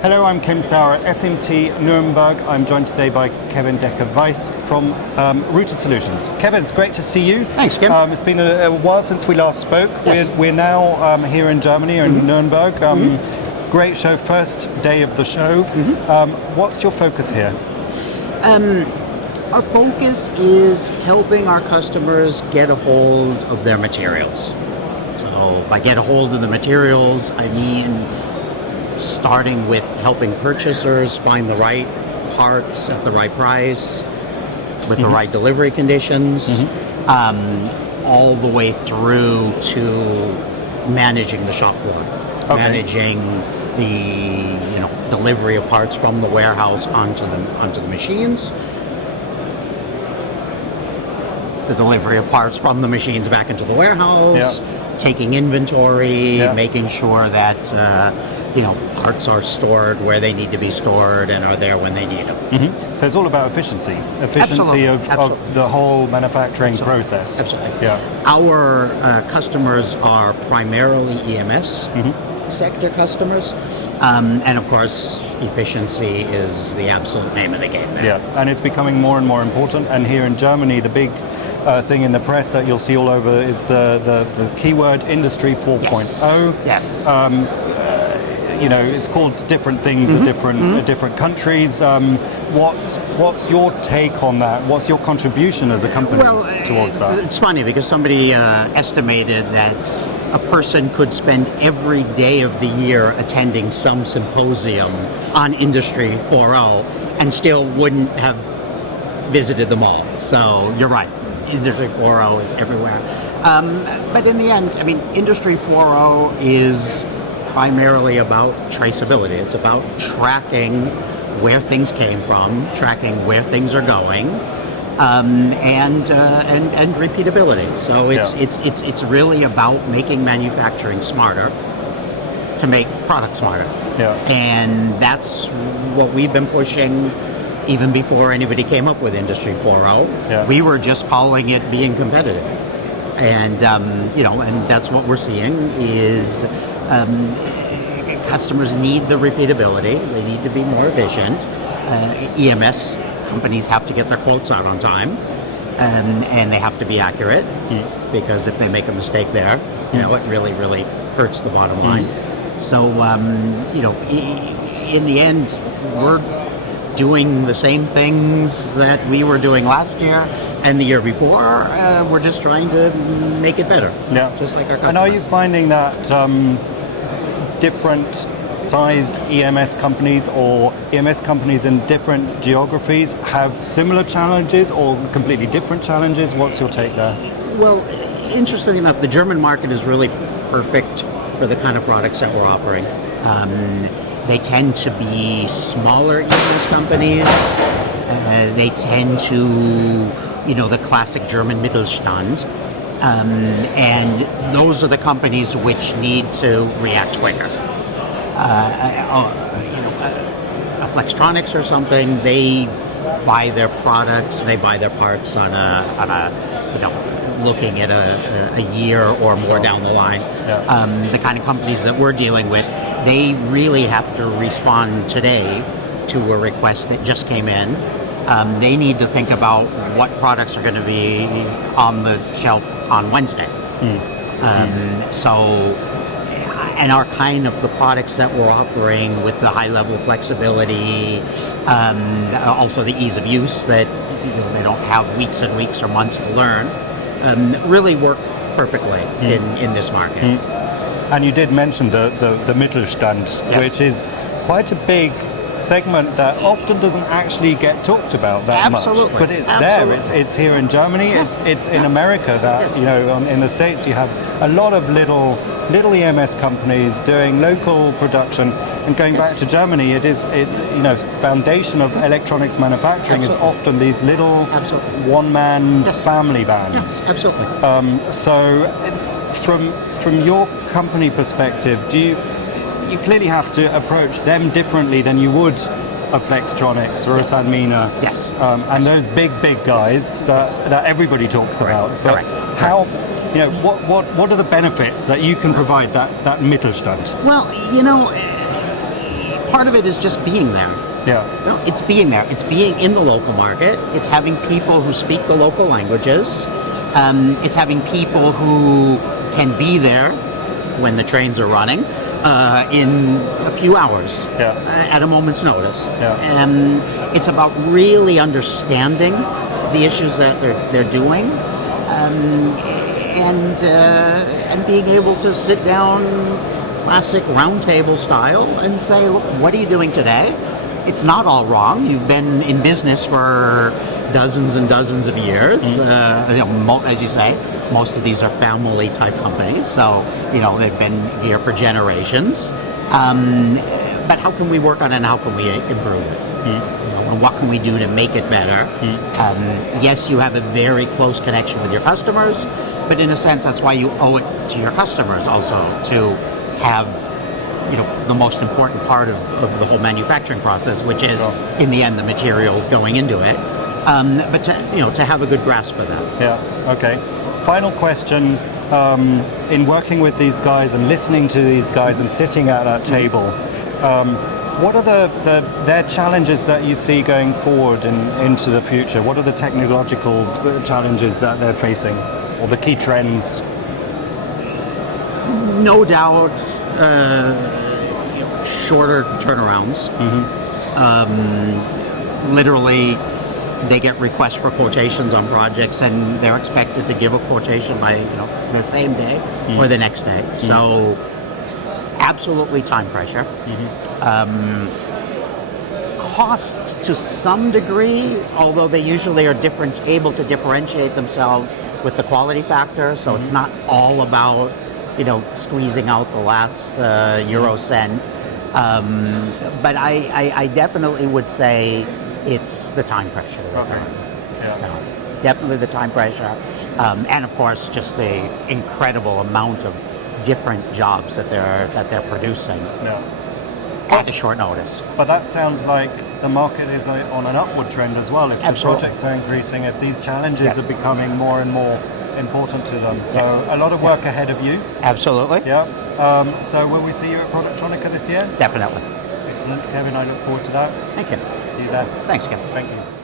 Hello, I'm Kim Sauer at SMT Nuremberg. I'm joined today by Kevin Decker-Weiss from Router Solutions. Kevin, it's great to see you. Thanks, Kim. It's been a while since we last spoke. Yes. We're now here in Germany, in Nuremberg. Great show, first day of the show. What's your focus here? Our focus is helping our customers get a hold of their materials. So by get a hold of the materials, I mean starting with helping purchasers find the right parts at the right price, with the right delivery conditions, all the way through to managing the shop floor, managing the delivery of parts from the warehouse onto the machines, the delivery of parts from the machines back into the warehouse, taking inventory, making sure that parts are stored where they need to be stored and are there when they need them. So it's all about efficiency of the whole manufacturing process. Absolutely. Yeah. Our customers are primarily EMS sector customers, and of course efficiency is the absolute name of the game there. Yeah, and it's becoming more and more important. And here in Germany, the big thing in the press that you'll see all over is the keyword Industry 4.0. Yes. It's called different things in different countries. What's your take on that? What's your contribution as a company towards that? It's funny because somebody estimated that a person could spend every day of the year attending some symposium on Industry 4.0 and still wouldn't have visited them all. So you're right. Industry 4.0 is everywhere. But in the end, Industry 4.0 is primarily about traceability. It's about tracking where things came from, tracking where things are going, and repeatability. So it's really about making manufacturing smarter to make products smarter. Yeah. And that's what we've been pushing even before anybody came up with Industry 4.0. Yeah. We were just calling it being competitive. And and that's what we're seeing is customers need the repeatability. They need to be more efficient. EMS companies have to get their quotes out on time, and they have to be accurate because if they make a mistake there, it really, really hurts the bottom line. So, in the end, we're doing the same things that we were doing last year and the year before. We're just trying to make it better. Yeah, just like our customers. And are you finding that different sized EMS companies or EMS companies in different geographies have similar challenges or completely different challenges? What's your take there? Well, interestingly enough, the German market is really perfect for the kind of products that we're offering. They tend to be smaller EMS companies. They tend to, the classic German Mittelstand. And those are the companies which need to react quicker. A Flextronics or something, they buy their products, they buy their parts on a looking at a year or more down the line. Yeah. The kind of companies that we're dealing with, they really have to respond today to a request that just came in. They need to think about what products are going to be on the shelf on Wednesday. And our kind of the products that we're offering with the high level flexibility, also the ease of use that they don't have weeks and weeks or months to learn, really work perfectly in this market. And you did mention the Mittelstand, which is quite a big segment that often doesn't actually get talked about that much, but it's there. It's here in Germany. It's in America. That in the States you have a lot of little EMS companies doing local production. And going back to Germany, foundation of electronics manufacturing is often these little one-man family bands. Yeah, absolutely. So, from your company perspective, you clearly have to approach them differently than you would a Flextronics or a Sanmina. Yes. And those big guys that everybody talks about. But how, what are the benefits that you can provide that Mittelstand? Well, part of it is just being there. Yeah. No, it's being there. It's being in the local market. It's having people who speak the local languages. It's having people who can be there when the trains are running in a few hours at a moment's notice. Yeah. It's about really understanding the issues that they're doing, and being able to sit down classic roundtable style and say, look, what are you doing today? It's not all wrong. You've been in business for dozens and dozens of years. As you say, most of these are family type companies, so they've been here for generations. But how can we work on it and how can we improve it? And what can we do to make it better? Yes, you have a very close connection with your customers, but in a sense, that's why you owe it to your customers also to have the most important part of the whole manufacturing process, which is in the end the materials going into it. But to have a good grasp of that. Yeah. Okay. Final question. In working with these guys and listening to these guys and sitting at that table, what are their challenges that you see going forward into the future? What are the technological challenges that they're facing, or the key trends? No doubt, shorter turnarounds. Literally, they get requests for quotations on projects, and they're expected to give a quotation by the same day or the next day. So, absolutely time pressure. Cost to some degree, although they usually are able to differentiate themselves with the quality factor. So it's not all about squeezing out the last euro cent. But I definitely would say it's the time pressure. Definitely the time pressure. And of course, just the incredible amount of different jobs that they're producing at a short notice. But that sounds like the market is on an upward trend as well. If Absolutely. the projects are increasing, if these challenges are becoming more and more important to them. So a lot of work ahead of you. Absolutely. Yeah. So will we see you at Productronica this year? Definitely. Excellent. Kevin, I look forward to that. Thank you. See you there. Thanks, Kevin. Thank you.